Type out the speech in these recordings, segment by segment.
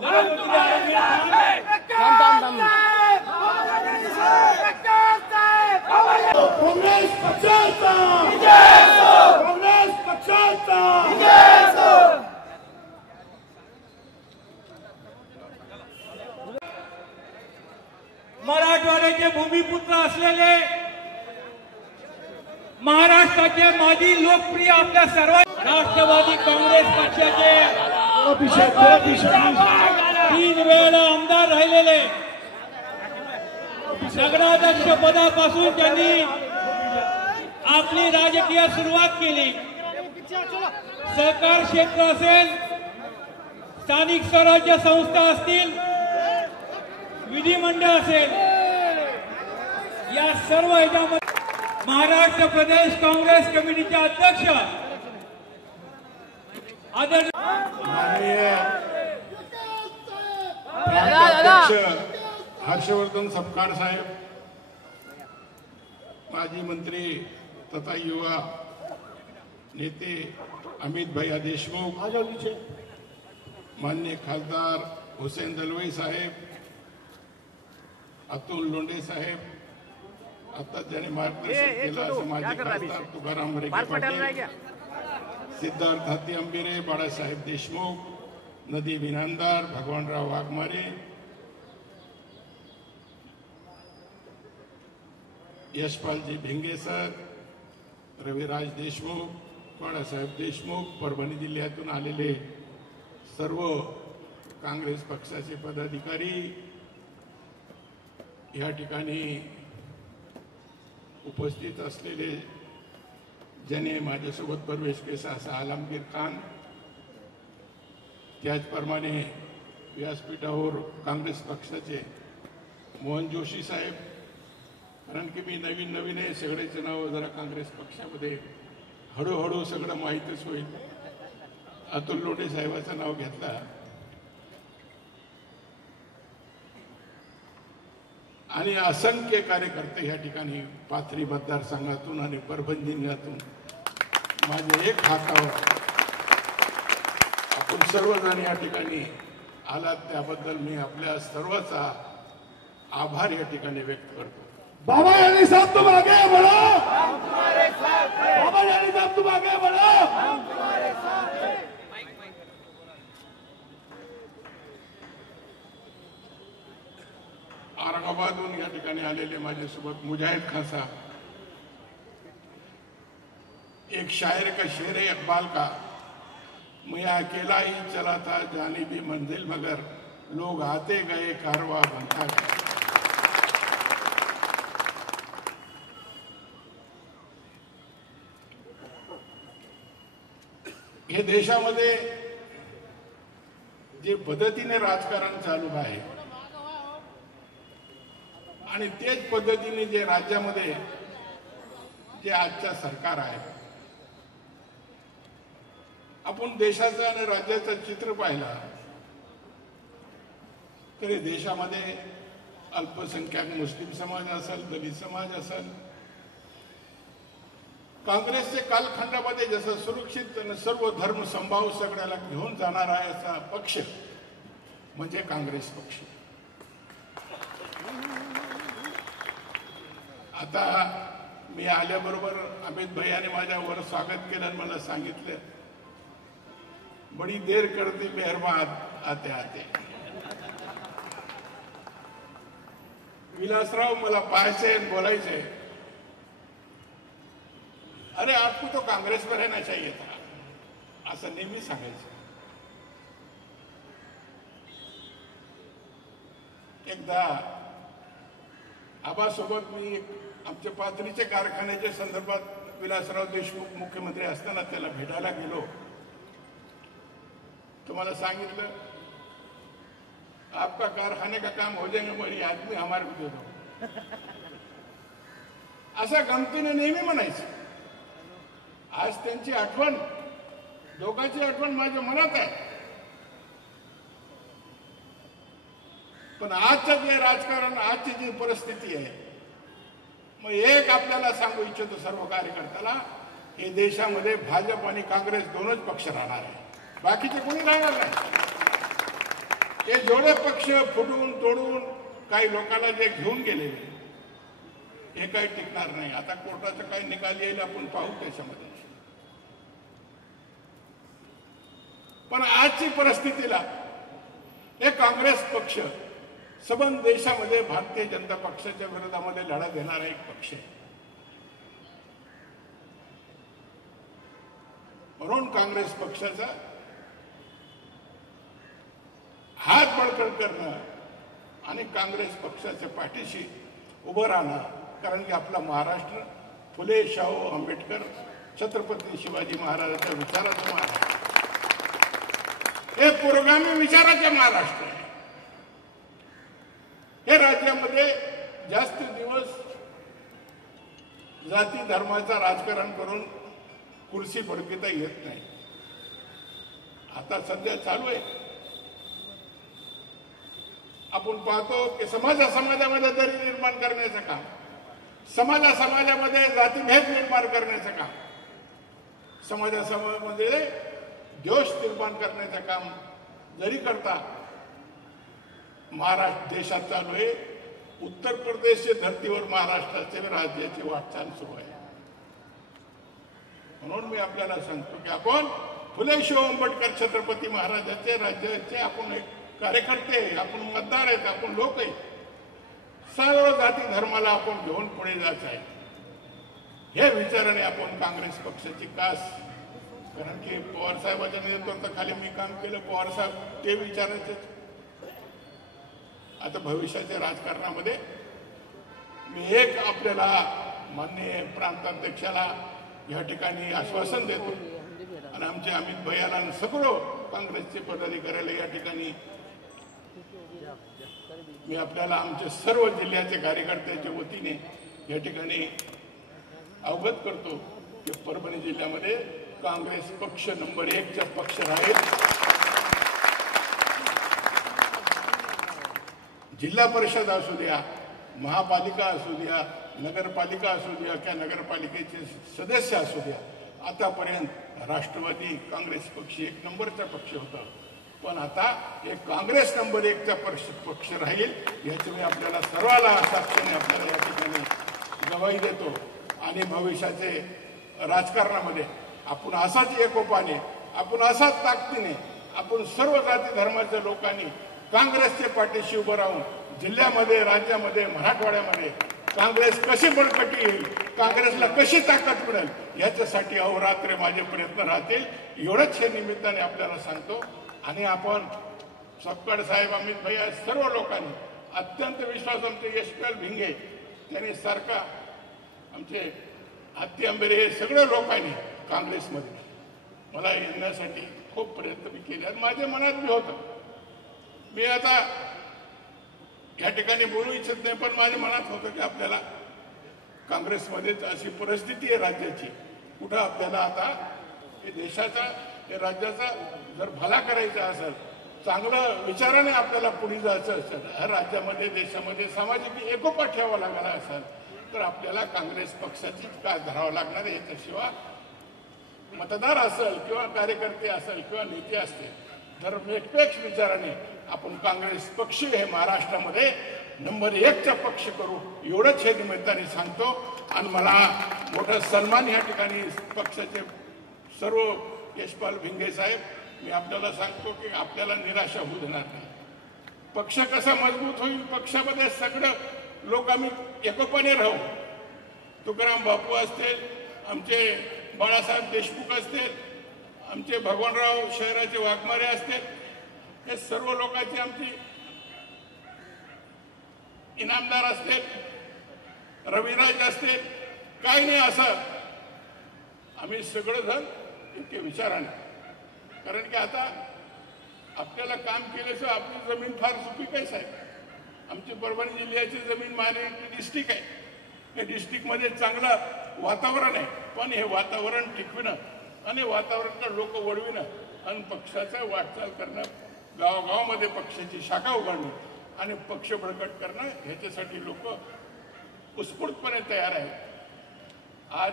काँग्रेस पक्षाचा काँग्रेस पक्षाचा मराठवाड्याचे भूमिपुत्र असलेले महाराष्ट्राचे माजी लोकप्रिय आपल्या सर्व राष्ट्रवादी काँग्रेस पक्षाचे 3 वेळा आमदार राहिलेले नगराध्यक्ष पदापासून त्यांनी आपली राजकीय सुरुवात केली। सहकार क्षेत्र असेल, स्थानिक स्वराज्य संस्था असतील, विधिमंडळ असेल, या सर्व ह्याच्यामध्ये महाराष्ट्र प्रदेश काँग्रेस कमिटीचे अध्यक्ष माननीय हर्षवर्धन सपकाळ साहेब, माजी मंत्री तथा युवा नेते अमित भैया देशमुख, माननीय खासदार हुसेन दलवाई साहेब, अतुल लोंढे साहेब, आता ज्याने मार्गदर्शन केलं असं माजी खासदार तुकाराम रेगे पाटील, सिद्धार्थ हाती अंबिरे, बाळासाहेब देशमुख, नदीम इनामदार, भगवानराव वाघमारे, यशपालजी भिंगे सर, रविराज देशमुख, बाळासाहेब देशमुख, परभणी जिल्ह्यातून आलेले सर्व काँग्रेस पक्षाचे पदाधिकारी, या ठिकाणी उपस्थित असलेले ज्याने माझ्यासोबत प्रवेश केला असा आलमगीर खान, त्याचप्रमाणे व्यासपीठावर काँग्रेस पक्षाचे मोहन जोशी साहेब, कारण की मी नवीन आहे, सगळ्याचे नाव जरा काँग्रेस पक्षामध्ये हळूहळू सगळं माहीतच होईल। अतुल लोंढे साहेबाचं नाव घेतला आणि असंख्य कार्यकर्ते या ठिकाणी पाथरी मतदारसंघातून आणि परभणी जिल्ह्यातून माझ्या एक हातावर आपण सर्वजण या ठिकाणी आलात, त्याबद्दल मी आपल्या सर्वांचा आभार या ठिकाणी व्यक्त करतो। बाबा यानी साहब तुम आगे बढ़ो, हम तुम्हारे साथ हैं। बाबा यानी साहब तुम आगे बढ़ो, हम तुम्हारे साथ हैं। औरंगाबादहून या ठिकाणी आलेले माझ्यासोबत मुजाहिद खान साहब, एक शायर का शेर है इकबाल का, मैं अकेला ही चला था जाने भी मंजिल मगर लोग आते गए कारवां बनता गया। हे देशामध्ये जे पद्धतीने राजकारण चालू आहे आणि तेच पद्धतीने जे राज्यामध्ये जे आजचं सरकार आहे, आपण देशाचं आणि राज्याचं चित्र पाहिलं तर देशामध्ये अल्पसंख्याक मुस्लिम समाज असेल, दलित समाज असेल, काँग्रेसचे कालखंडामध्ये जसं सुरक्षित सर्व धर्म संभाव सगळ्याला घेऊन जाणारा असा पक्ष म्हणजे काँग्रेस पक्ष। आता मी आल्याबरोबर अमित भैयाने माझ्यावर स्वागत केलं आणि मला सांगितलं, बड़ी देर करती मेहरबान आते आते। विलासराव मला पाहायचे बोलायचे, अरे आपको तो कांग्रेस में रहना चाहिए था, असं नेहमी सांगायचं। एकदा आबासोबत मी आमच्या पाथरीच्या कारखान्याच्या संदर्भात विलासराव देशमुख मुख्यमंत्री असताना त्याला भेटायला गेलो, तुम्हाला सांगितलं आपका कारखाने का काम हो जाएगा, बड़ी आदमी हमारे को दे दो, असं गमतीने नेहमी म्हणायचं। आज त्यांची आठवण, दोघांची आठवण माझ्या मनात आहे, पण आजचं जे राजकारण, आजची जी परिस्थिती आहे, मग एक आपल्याला सांगू इच्छितो सर्व कार्यकर्त्याला, हे देशामध्ये भाजप आणि काँग्रेस दोनच पक्ष राहणार आहे, बाकीचे कोणी राहणार नाही। हे जेवढे पक्ष फुटून तोडून काही लोकांना जे घेऊन गेलेले हे काही टिकणार नाही. आता कोर्टाचा काही निकाल येईल आपण पाहू त्याच्यामध्ये. पण आजची परिस्थितीला हे काँग्रेस पक्ष सबंध देशामध्ये भारतीय जनता पक्षाच्या विरोधामध्ये लढा देणारा एक पक्ष आहे. म्हणून काँग्रेस पक्षाचा हात बळकट करणं आणि काँग्रेस पक्षाच्या पाठीशी उभं राहणं. कारण की आपला महाराष्ट्र फुले शाहू आंबेडकर छत्रपती शिवाजी महाराजांच्या विचाराचं महाराष्ट्र, हे पुरोगामी विचाराचे महाराष्ट्र आहे. हे राज्यामध्ये जास्त दिवस जाती धर्माचं राजकारण करून कुर्सी बळकवता येत नाही. आता सध्या चालू आहे. आपण पाहतो की समाजामध्ये दरी निर्माण करण्याचं काम, समाजामध्ये जातीभेद निर्माण करण्याचं काम, समाजामध्ये दोष निर्माण करण्याचं काम जरी करता महाराष्ट्र देशात चालू आहे. उत्तर प्रदेशच्या धर्तीवर महाराष्ट्राचे राज्याची वाटचाल सुरू आहे. म्हणून मी आपल्याला सांगतो की आपण फुले शाहू आंबेडकर छत्रपती महाराजांचे राज्याचे आपण एक कार्यकर्ते आहे, आपण मतदार आहेत, आपण लोक आहे. सर्व जाती धर्माला आपण घेऊन पुढे जायचं आहे. हे विचाराने आपण काँग्रेस पक्षाची कास, कारण की पवार साहेबांच्या नेतृत्वाखाली मी काम केलं. पवार साहेब ते विचारायचे. आता भविष्याच्या राजकारणामध्ये मी एक आपल्याला माननीय प्रांताध्यक्षाला या ठिकाणी आश्वासन देतो आणि आमचे अमित भैयाला आणि सगळं काँग्रेसचे पदाधिकाऱ्याला या ठिकाणी मी आपल्याला आमच्या सर्व जिल्ह्याचे कार्यकर्त्याच्या वतीने या ठिकाणी अवगत करतो की परभणी जिल्ह्यामध्ये काँग्रेस पक्ष नंबर 1चा पक्ष राहील. जिल्हा परिषद असू द्या, महापालिका असू द्या, नगरपालिका असू द्या किंवा नगरपालिकेचे सदस्य असू द्या, आतापर्यंत राष्ट्रवादी काँग्रेस पक्ष 1 नंबरचा पक्ष होता. पण आता एक काँग्रेस नंबर 1चा पक्ष राहील याची मी आपल्याला सर्वाला साक्षीने आपल्याला या ठिकाणी गवाही देतो. आणि भविष्याचे राजकारणामध्ये आपण असाच एकोपाने, आपण असाच ताकदीने, आपण सर्व जाती धर्माच्या लोकांनी काँग्रेसच्या पाठीशी उभं राहून जिल्ह्यामध्ये, राज्यामध्ये, मराठवाड्यामध्ये काँग्रेस कशी बळकटी येईल, काँग्रेसला कशी ताकद मिळेल याच्यासाठी अहोरात्र माझे प्रयत्न राहतील. एवढंच हे निमित्ताने आपल्याला सांगतो. आणि आपण सपकाळ साहेब, अमित भैया, सर्व लोकांनी अत्यंत विश्वास, आमचे यशपाल भिंगे त्यांनी सारखा, आमचे हत्ती आंबेरे, हे सगळ्या लोकांनी काँग्रेसमध्ये मला येण्यासाठी खूप प्रयत्न मी केले आणि माझ्या मनात बी होतं. मी आता या ठिकाणी बोलू इच्छित नाही, पण माझ्या मनात होतं की आपल्याला काँग्रेसमध्येच अशी परिस्थिती आहे राज्याची, कुठं आपल्याला आता हे देशाचा, हे राज्याचा जर भला करायचा असेल, चांगलं विचाराने आपल्याला पुढे जायचं असेल, हर राज्यामध्ये, देशामध्ये सामाजिक एकोपा ठेवावा लागला असेल तर आपल्याला काँग्रेस पक्षाचीच कास धरावं लागणार आहे. याच्याशिवाय मतदार असेल किंवा कार्यकर्ते असेल किंवा नेते असतील, धर्मनिरपेक्ष विचाराने आपण काँग्रेस पक्ष हे महाराष्ट्रामध्ये नंबर 1चा पक्ष करू, एवढंच हे निमित्ताने सांगतो. आणि मला मोठा सन्मान या ठिकाणी पक्षाचे सर्व यशपाल भिंगे साहेब, मी आपल्याला सांगतो की आपल्याला निराशा होऊ देणार नाही. पक्ष कसा मजबूत होईल, पक्षामध्ये सगळं लोक आम्ही एकोपाने राहू. तुकाराम बापू असतील, आमचे बाळासाहेब देशमुख असतील, आमचे भगवानराव शहराचे वाघमारे असतील, हे सर्व लोकांची आमची इनामदार असतील, रविराज असतील, काही नाही असं आम्ही सगळेजण इतके विचाराने, कारण की आता आपल्याला काम केल्याचं आपली जमीन फार सुपीक आहे साहेब. आमची परभणी जिल्ह्याची जमीन महाराष्ट्र डिस्ट्रिक्ट आहे. या डिस्ट्रिक्टमध्ये चांगलं वातावरण आहे, पण हे वातावरण टिकविणं आणि वातावरणाला लोक वळविणं आणि पक्षाचा वाटचाल करणं, गावागावामध्ये पक्षाची शाखा उघडणं आणि पक्ष बळकट करणं, ह्याच्यासाठी लोक उत्स्फूर्तपणे तयार आहेत. आज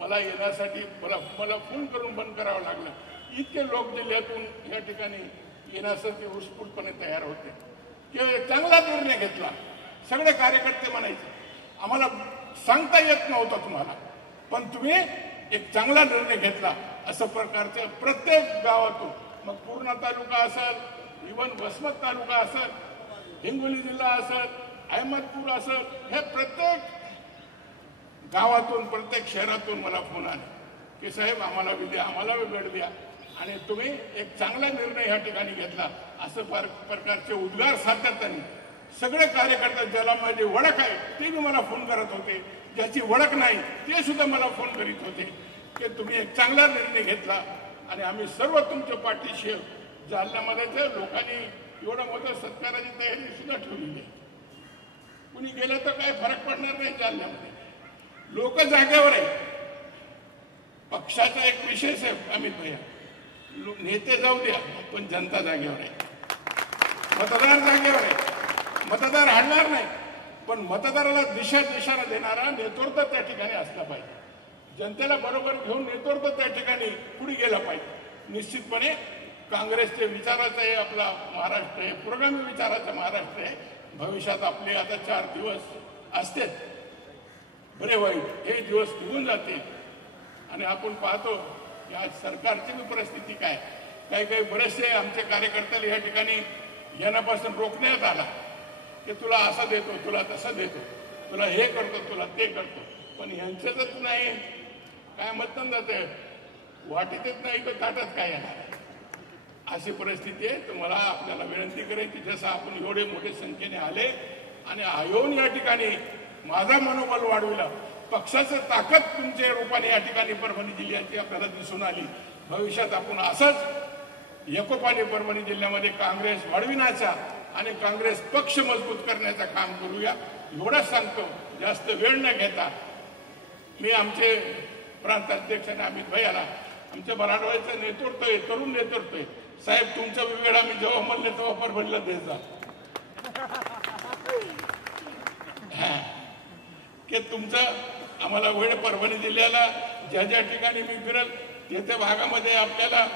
मला येण्यासाठी मला फोन करून बंद करावं लागलं. इतके लोक जिल्ह्यातून या ठिकाणी येण्यासाठी उत्स्फूर्तपणे तयार होते किंवा एक चांगला निर्णय घेतला. सगळे कार्यकर्ते म्हणायचे आम्हाला सांगता येत नव्हतं तुम्हाला, पण तुम्ही एक चांगला निर्णय घेतला. असं प्रकारचे प्रत्येक गावातून, मग पूर्णा तालुका असेल, इव्हन वसमत तालुका असेल, हिंगोली जिल्हा असेल, अहमदपूर असेल, हे प्रत्येक गावातून प्रत्येक शहरातून मला फोन आले की साहेब आम्हाला विद्या, आम्हाला वेळ द्या आणि तुम्ही एक चांगला निर्णय या ठिकाणी घेतला. असं प्रकारचे उद्गार सातत्याने सगळे कार्यकर्ते, ज्याला माझी ओळख आहे ते बी मला फोन करत होते, ज्याची ओळख नाही ते सुद्धा मला फोन करीत होते की तुम्ही एक चांगला निर्णय घेतला आणि आम्ही सर्व तुमच्या पाठीशी. जालन्यामध्ये लोकांनी एवढा मोठा सत्काराची तयारी सुद्धा ठेवलेली आहे. कुणी गेलं तर काही फरक पडणार नाही. जालन्यामध्ये लोक जागेवर आहे. पक्षाचा एक विशेष आहे अमित भैया, नेते जाऊ द्या पण जनता जागेवर आहे, मतदार जागेवर आहे. मतदार हाडणार नाही, पण मतदाराला दिशा देणारा नेतृत्व त्या ठिकाणी असला पाहिजे. जनतेला बरोबर घेऊन नेतृत्व त्या ठिकाणी पुढे गेला पाहिजे. निश्चितपणे काँग्रेसचे विचाराचं हे आपला महाराष्ट्र आहे, पुरोगामी विचाराचा महाराष्ट्र आहे. भविष्यात आपले आता 4 दिवस असते, बरे वाईट हे दिवस निघून जातील आणि आपण पाहतो की आज सरकारची भी परिस्थिती काय. काही बरेचसे आमचे कार्यकर्त्याला या ठिकाणी येण्यापासून रोखण्यात आला की तुला असं देतो, तुला तसं देतो, तुला हे करतो, तुला ते करतो. पण यांच्यातच नाही काय मतदान जाते, वाटीतच नाही तर ताटात काय येणार, अशी परिस्थिती आहे. तर मला आपल्याला विनंती करेन की जसं आपण एवढे मोठे संख्येने आले आणि येऊन या ठिकाणी माझा मनोबल वाढविला, पक्षाचं ताकद तुमच्या रूपाने या ठिकाणी परभणी जिल्ह्याची आपल्याला दिसून आली. भविष्यात आपण असंच एकोपाने परभणी जिल्ह्यामध्ये काँग्रेस वाढविण्याचा आणि काँग्रेस पक्ष मजबूत करण्याचं काम करूया. एवढंच सांगतो, जास्त वेळ न घेता मी आमचे प्रांताध्यक्ष अमित भैयाला, आमच्या मराठवाड्याचं नेतृत्व आहे, तरुण नेतृत्व आहे, साहेब तुमचा वेळ आम्ही जेव्हा म्हणले तेव्हा परभणीला द्यायचा की तुमचं आम्हाला वेळ परभणी जिल्ह्याला ज्या ज्या ठिकाणी मी फिरल त्या भागामध्ये आपल्याला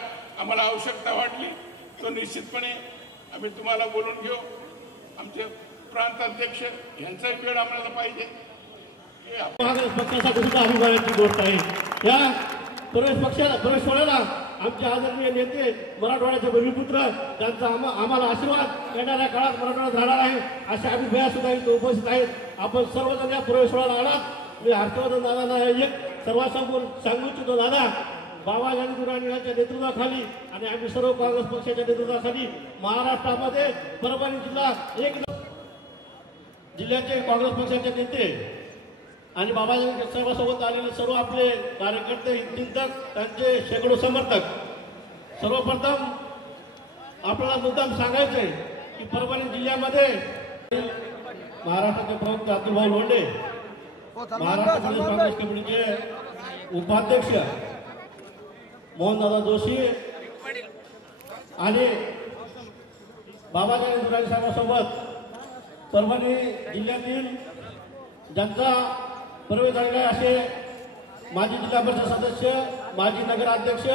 आम्हाला आवश्यकता वाटली तो निश्चितपणे आम्ही तुम्हाला बोलून घेऊ. आमचे प्रांताध्यक्ष यांचाही वेळ आम्हाला पाहिजे. काँग्रेस पक्षासाठी सुद्धा अभिमानाची गोष्ट आहे. या प्रवेश सोहळ्याला आमचे आदरणीय नेते मराठवाड्याचे भूमिपुत्र, त्यांचा आम्हाला आशीर्वाद येणाऱ्या काळात मराठवाड्यात राहणार आहे अशा अभिप्राय सुद्धा इथे उपस्थित आहेत. आपण सर्वजण या प्रवेश सोहळ्याला आलात. मी हर्षवर्धन दादांना एक सर्वांसमोर सांगू इच्छितो, दादा बाबाजानी दुर्राणी यांच्या नेतृत्वाखाली आणि आम्ही सर्व काँग्रेस पक्षाच्या नेतृत्वाखाली महाराष्ट्रामध्ये परभणी जिल्हा एक जिल्ह्याचे काँग्रेस पक्षाचे नेते आणि बाबाजानी साहेबांसोबत आलेले सर्व आपले कार्यकर्ते, चिंतक, त्यांचे शेकडो समर्थक, सर्वप्रथम आपल्याला मुद्दाम सांगायचे की परभणी जिल्ह्यामध्ये महाराष्ट्राचे प्रमुख अतुलभाऊ लोंढे, महाराष्ट्र प्रदेश काँग्रेस कमिटीचे उपाध्यक्ष मोहनदादा जोशी आणि बाबाजानी दुर्राणी साहेबांसोबत परभणी जिल्ह्यातील ज्यांचा प्रवेश झालेला आहे असे माजी जिल्हा परिषद सदस्य, माजी नगराध्यक्ष,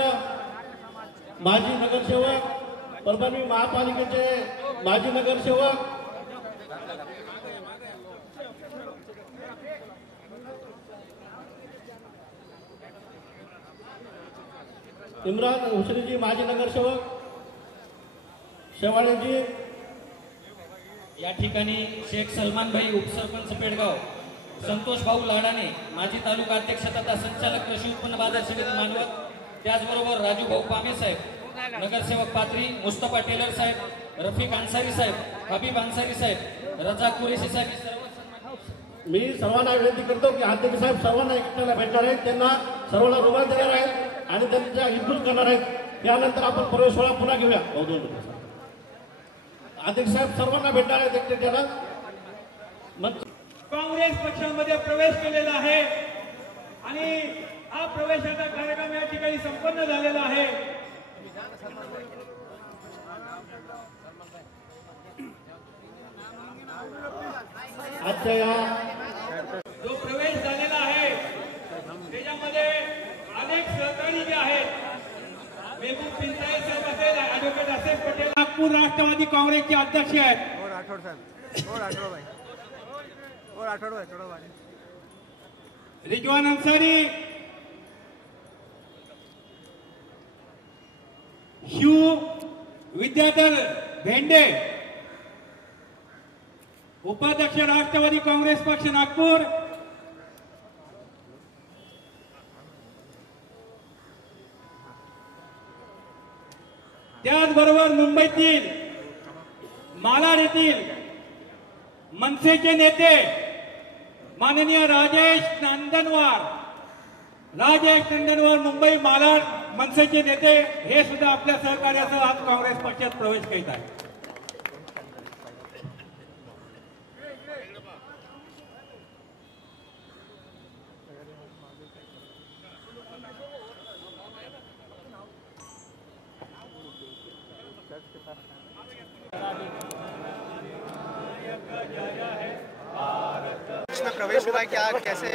माजी नगरसेवक, परभणी महापालिकेचे माजी नगरसेवक, इम्रान हुसेनजी माजी नगरसेवक, शेवाळेजी, या ठिकाणी शेख सलमान भाई उपसरपंच पेडगाव, संतोष भाऊ लाडाने माजी तालुका अध्यक्ष तथा संचालक कृषी उत्पन्न बाजार समिती मानवत, त्याचबरोबर राजू भाऊ पामे साहेब, नगरसेवक पात्री, मुस्तफा टेलर साहेब, रफिक अन्सारी साहेब, हबीब अन्सारी साहेब, रजा कुरेशी साहेब. मी सर्वांना विनंती करतो की अध्यक्ष साहेब सर्वांना एकट्याला भेटणार आहेत, त्यांना सर्वांना रुमाल देणार आहेत आणि त्यांच्या हितगुज करणार आहेत. त्यानंतर आपण प्रवेश सोहळा पुन्हा घेऊया. अध्यक्ष साहेब सर्वांना भेटणार आहेत एकट्याला. काँग्रेस पक्षामध्ये प्रवेश केलेला आहे आणि हा प्रवेशाचा कार्यक्रम या ठिकाणी संपन्न झालेला आहे. आजच्या या जो प्रवेश झालेला आहे त्याच्यामध्ये अनेक सहकारी जे आहेत, मेहबूब पिंचाळे साहेब असेल, ॲडव्होकेट असेफ पटेल, नागपूर राष्ट्रवादी काँग्रेसचे अध्यक्ष आहेत और राठौड़ साहब, और राठौड़ भाई, और राठौड़ भाई थोड़ा भाई। रिजवान अंसारी, शिव विद्याधर भेंडे, उपाध्यक्ष राष्ट्रवादी काँग्रेस पक्ष नागपूर, त्याचबरोबर मुंबईतील मालाड येथील मनसेचे नेते माननीय राजेश नंदनवार मुंबई मालाड मनसेचे नेते हे सुद्धा आपल्या सहकार्यासह आज काँग्रेस पक्षात प्रवेश करीत आहेत. इसमें प्रवेश हुआ है क्या, कैसे?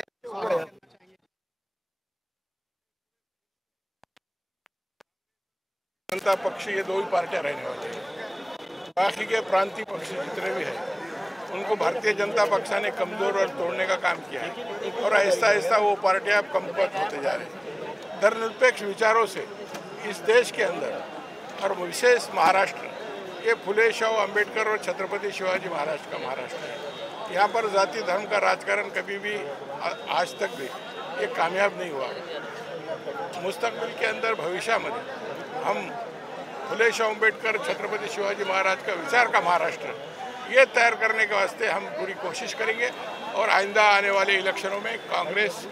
जनता पक्ष ये दो ही पार्टियां रहने वाली हैं। बाकी के प्रांतीय पक्ष जितने भी हैं उनको भारतीय जनता पक्ष ने कमजोर और तोड़ने का काम किया है और ऐसा ऐसा वो पार्टियां अब कमजोर होते जा रहे हैं। धर्मनिरपेक्ष विचारों से इस देश के अंदर और विशेष महाराष्ट्र, ये फुले शाहू अम्बेडकर और छत्रपति शिवाजी महाराज का महाराष्ट्र है। यहाँ पर जाति धर्म का राजकारण कभी भी आज तक भी ये कामयाब नहीं हुआ। मुस्तकबिल के अंदर भविष्य में हम फुले शाहू अम्बेडकर छत्रपति शिवाजी महाराज का विचार का महाराष्ट्र ये तैयार करने के वास्ते हम पूरी कोशिश करेंगे और आइंदा आने वाले इलेक्शनों में कांग्रेस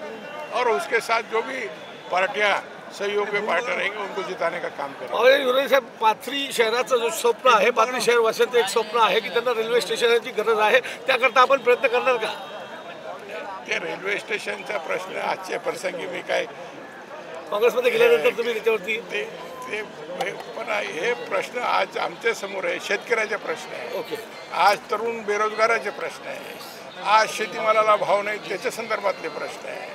और उसके साथ जो भी पार्टियां सहयोग में पार्टनर रहेंगे उनको जिताने का काम करेंगे. और विरोधी साहेब, पाथरी शहराचं जो स्वप्न आहे, पाथरी शहर वासियांचं एक स्वप्न आहे की त्यांना रेल्वे स्टेशनची गरज आहे, त्याकरता आपण प्रयत्न करणार का? ते रेल्वे स्टेशनचा प्रश्न आजच्या प्रसंगी मी काय काँग्रेसमध्ये गेल्यानंतर तुम्ही त्याच्यावरती ते पण हे प्रश्न आज आमच्या समोर आहे. शेतकऱ्याचे प्रश्न आहे, ओके, आज तरुण बेरोजगाराचे प्रश्न आहे, आज शेतीमालाला भाव नाही त्याच्या संदर्भातले प्रश्न आहे,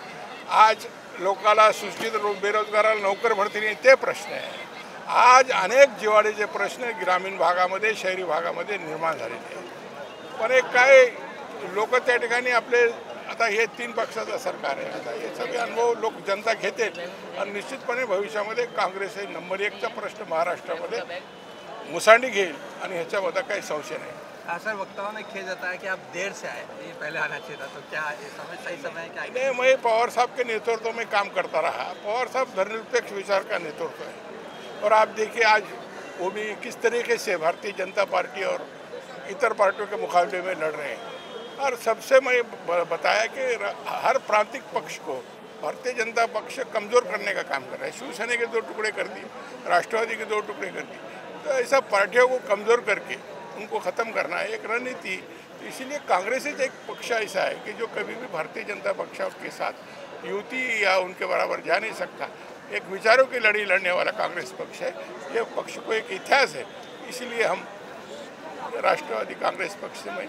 आज लोकाला सुशिक्षित बेरोजगाराला नोकर भरती नाही ते प्रश्न आहे, आज अनेक जिव्हाळीचे प्रश्न ग्रामीण भागामध्ये शहरी भागामध्ये निर्माण झालेले आहेत. पण एक काय लोक त्या ठिकाणी आपले आता हे 3 पक्षाचं सरकार आहे. आता हे सगळे अनुभव लोक जनता घेतील आणि निश्चितपणे भविष्यामध्ये काँग्रेस हे नंबर 1चा प्रश्न महाराष्ट्रामध्ये मुसांडी घेईल आणि ह्याच्यामध्ये काही संशय नाही. सर, वक्ताओं में किया जाता है कि आप देर से आए, ये पहले आना चाहिए था, तो क्या ये समय सही समय है क्या? नहीं, मैं पवार साहब के नेतृत्व में काम करता रहा. पवार साहब धर्मनिरपेक्ष विचार का नेतृत्व है और आप देखिए आज वो भी किस तरीके से भारतीय जनता पार्टी और इतर पार्टियों के मुकाबले में लड़ रहे हैं. और सबसे मैं बताया कि हर प्रांतिक पक्ष को भारतीय जनता पक्ष कमज़ोर करने का काम कर रहा है. शिवसेना के 2 टुकड़े कर दिए, राष्ट्रवादी के 2 टुकड़े कर दिए. तो ऐसा पार्टियों को कमज़ोर करके उनको ख़त्म करना है एक रणनीति. इसीलिए कांग्रेस एक पक्ष ऐसा है कि जो कभी भी भारतीय जनता पक्ष के साथ युति या उनके बराबर जा नहीं सकता. एक विचारों की लड़ी लड़ने वाला कांग्रेस पक्ष है. ये पक्ष को एक इतिहास है. इसीलिए हम राष्ट्रवादी कांग्रेस पक्ष में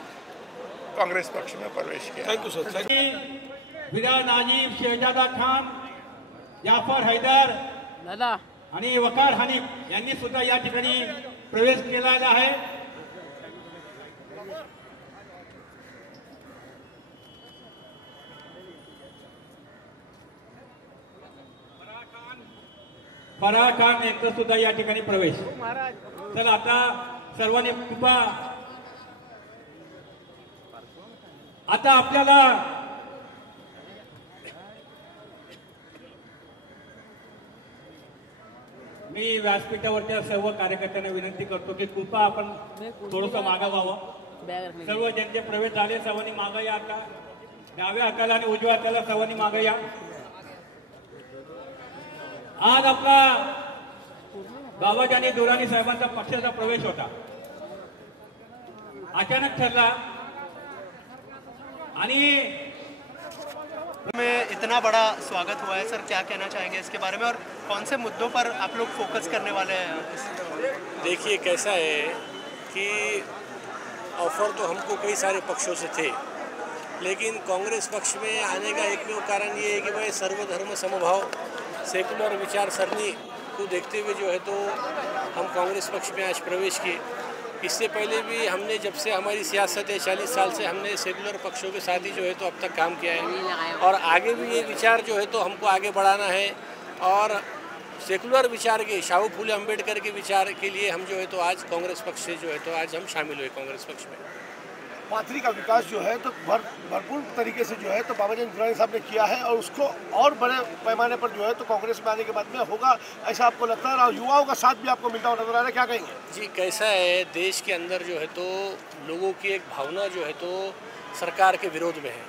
कांग्रेस पक्ष में प्रवेश किया. Thank you sir. विराज नाजीब, शहजादा खान, जाफर हैदर दादा आणि वकार हनीफ यांनी सुद्धा या ठिकाणी प्रवेश केलेला आहे. फराह खान यांचा सुद्धा या ठिकाणी प्रवेश. चला आता सर्वांनी कृपा, आता आपल्याला मी व्यासपीठावरच्या सर्व कार्यकर्त्यांना विनंती करतो की कृपा आपण थोडंसं मागं व्हावं. सर्व ज्यांचे प्रवेश झाले सर्वांनी मागं या. आता डाव्या हाताला आणि उजव्या हाताला सर्वांनी मागं या. आज आपला बाबाजी आणि दुराणी साहेबांचा पक्षाचा प्रवेश होता, अचानक ठरला आणि में इतना बड़ा स्वागत हुआ है सर, क्या कहना चाहेंगे इसके बारे में और कौन से मुद्दों पर आप लोग फोकस करने वाले हैं? देखिए कैसा है कि ऑफर तो हमको कई सारे पक्षों से थे, लेकिन कांग्रेस पक्ष में आने का एकमेव कारण ये है कि भाई सर्वधर्म समभाव सेकुलर विचार सरणी को देखते हुए जो है तो हम कांग्रेस पक्ष में आज प्रवेश किए। इससे पहले भी हमने, जब से हमारी सियासत है 40 साल से, हमने सेकुलर पक्षों के साथ ही जो है तो अब तक काम किया है और आगे भी ये विचार जो है तो हमको आगे बढ़ाना है। और सेकुलर विचार के, शाहू फूले अम्बेडकर के विचार के लिए हम जो है तो आज कांग्रेस पक्ष से जो है तो आज हम शामिल हुए कांग्रेस पक्ष में। पाथरी का विकास जो है तो भरपूर तरीके से जो है तो बाबा जानी दुरानी साहब ने किया है और उसको और बड़े पैमाने पर जो है तो कांग्रेस में आने के बाद में होगा, ऐसा आपको लगता है? और युवाओं का साथ भी आपको मिलता हुआ नजर आ रहा है, क्या कहेंगे? जी, कैसा है, देश के अंदर जो है तो लोगों की एक भावना जो है तो सरकार के विरोध में है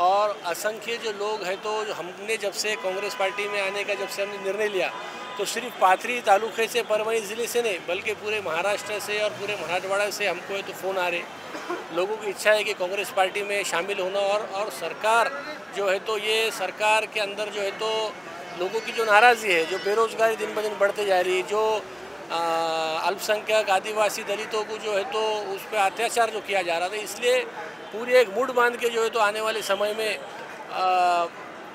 और असंख्य जो लोग हैं तो हमने जब से कांग्रेस पार्टी में आने का, जब से हमने निर्णय लिया, तो सिर्फ पाथरी तालुके से, परभणी ज़िले से नहीं बल्कि पूरे महाराष्ट्र से और पूरे मराठवाड़ा से हमको है तो फ़ोन आ रहे। लोगों की इच्छा है कि कांग्रेस पार्टी में शामिल होना और सरकार जो है तो ये सरकार के अंदर जो है तो लोगों की जो नाराज़गी है, जो बेरोज़गारी दिन ब दिन बढ़ते जा रही है, जो अल्पसंख्यक आदिवासी दलितों को जो है तो उस पर अत्याचार जो किया जा रहा था, इसलिए पूरी एक मूड बांध के जो है तो आने वाले समय में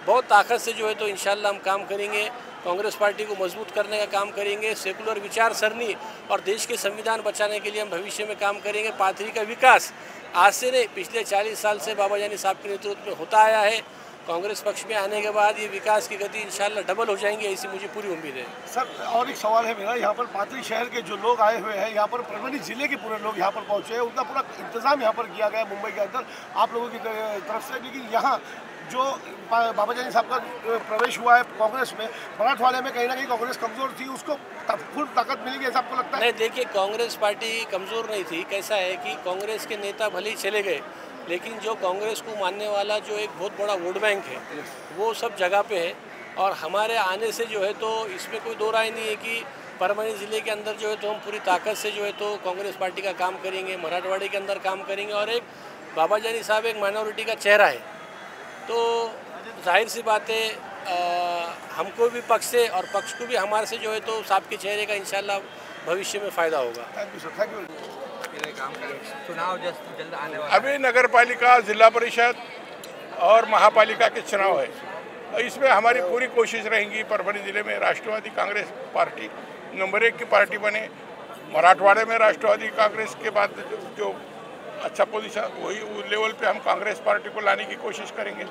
बहुत ताकत से जो है तो इंशाल्लाह हम काम करेंगे। कांग्रेस पार्टी को मजबूत करने का काम करेंगे, सेकुलर विचार सरणी और देश के संविधान बचाने के लिए हम भविष्य में काम करेंगे। पाथरी का विकास आज से नहीं, पिछले 40 साल से बाबा जानी साहब के नेतृत्व में होता आया है। कांग्रेस पक्ष में आने के बाद ये विकास की गति इंशाल्लाह डबल हो जाएंगी, ऐसी मुझे पूरी उम्मीद है। सर, और एक सवाल है मेरा, यहाँ पर पाथरी शहर के जो लोग आए हुए हैं, यहाँ पर परभणी जिले के पूरे लोग यहाँ पर पहुँचे हैं, उनका पूरा इंतजाम यहाँ पर किया गया है मुंबई के अंदर आप लोगों की तरफ से, लेकिन यहाँ जो बाबा जानी साहब का प्रवेश हुआ है कांग्रेस में, मराठवाड़े में कहीं ना कहीं कांग्रेस कमजोर थी, उसको फुल ताकत मिलेगी ऐसा आपको लगता है? नहीं, देखिए, कांग्रेस पार्टी कमज़ोर नहीं थी। कैसा है कि कांग्रेस के नेता भले ही चले गए, लेकिन जो कांग्रेस को मानने वाला जो एक बहुत बड़ा वोट बैंक है वो सब जगह पे है और हमारे आने से जो है तो इसमें कोई दो राय नहीं है कि परभणी ज़िले के अंदर जो है तो हम पूरी ताकत से जो है तो कांग्रेस पार्टी का काम करेंगे, मराठवाड़े के अंदर काम करेंगे और एक बाबा जानी साहब एक माइनॉरिटी का चेहरा है, तो जाहिर सी बात है हमको भी पक्ष से और पक्ष को भी हमारे से जो है तो साहब के चेहरे का इंशाल्लाह भविष्य में फ़ायदा होगा। Thank you sir, thank you. चुनाव जल्द आने वाला, अभी नगर पालिका, जिला परिषद और महापालिका के चुनाव है, इसमें हमारी पूरी कोशिश रहेगी परभणी ज़िले में राष्ट्रवादी कांग्रेस पार्टी नंबर 1 की पार्टी बने। मराठवाड़े में राष्ट्रवादी कांग्रेस के बाद जो अच्छा पोजीशन, वही लेवल पे हम कांग्रेस पार्टी को लाने की कोशिश करेंगे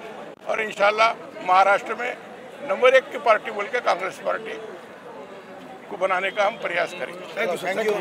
और इंशाल्लाह महाराष्ट्र में नंबर 1 की पार्टी बोल के कांग्रेस पार्टी को बनाने का हम प्रयास करेंगे। Thank you.